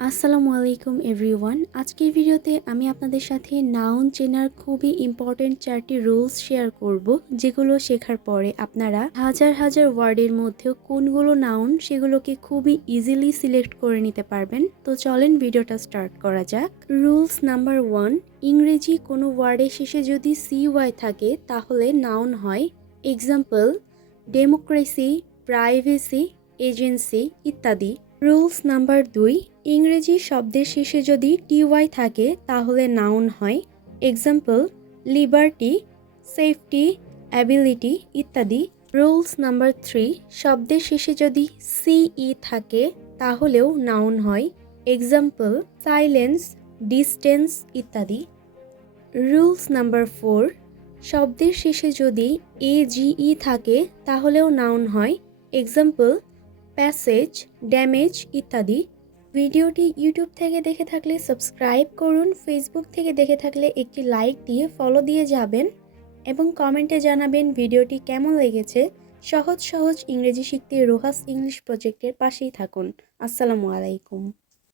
আসসালামু আলাইকুম এভরিওয়ান। আজকের ভিডিওতে আমি আপনাদের সাথে নাউন চেনার খুবই ইম্পর্ট্যান্ট 4টি রুলস শেয়ার করব, যেগুলো শেখার পরে আপনারা হাজার হাজার ওয়ার্ডের মধ্যেও কোনগুলো নাউন সেগুলোকে খুবই ইজিলি সিলেক্ট করে নিতে পারবেন। তো চলেন ভিডিওটা স্টার্ট করা যাক। রুলস নাম্বার 1, ইংরেজি কোনো ওয়ার্ডের শেষে যদি CY থাকে তাহলে নাউন হয়। এক্সাম্পল: ডেমোক্রেসি, প্রাইভেসি, এজেন্সি ইত্যাদি। রুলস নাম্বার 2, ইংরেজি শব্দের শেষে যদি TY থাকে তাহলে নাউন হয়। এক্সাম্পল: লিবার্টি, সেফটি, অ্যাবিলিটি ইত্যাদি। রুলস নাম্বার 3, শব্দের শেষে যদি CE থাকে তাহলেও নাউন হয়। এক্সাম্পল: সাইলেন্স, ডিস্টেন্স ইত্যাদি। রুলস নাম্বার 4, শব্দের শেষে যদি AGE থাকে তাহলেও নাউন হয়। এক্সাম্পল: প্যাসেজ, ড্যামেজ ইত্যাদি। ভিডিওটি ইউটিউব থেকে দেখে থাকলে সাবস্ক্রাইব করুন, ফেসবুক থেকে দেখে থাকলে একটি লাইক দিয়ে ফলো দিয়ে যাবেন এবং কমেন্টে জানাবেন ভিডিওটি কেমন লেগেছে। সহজ সহজ ইংরেজি শিখতে রোহাস ইংলিশ প্রজেক্টের পাশেই থাকুন। আসসালামু আলাইকুম।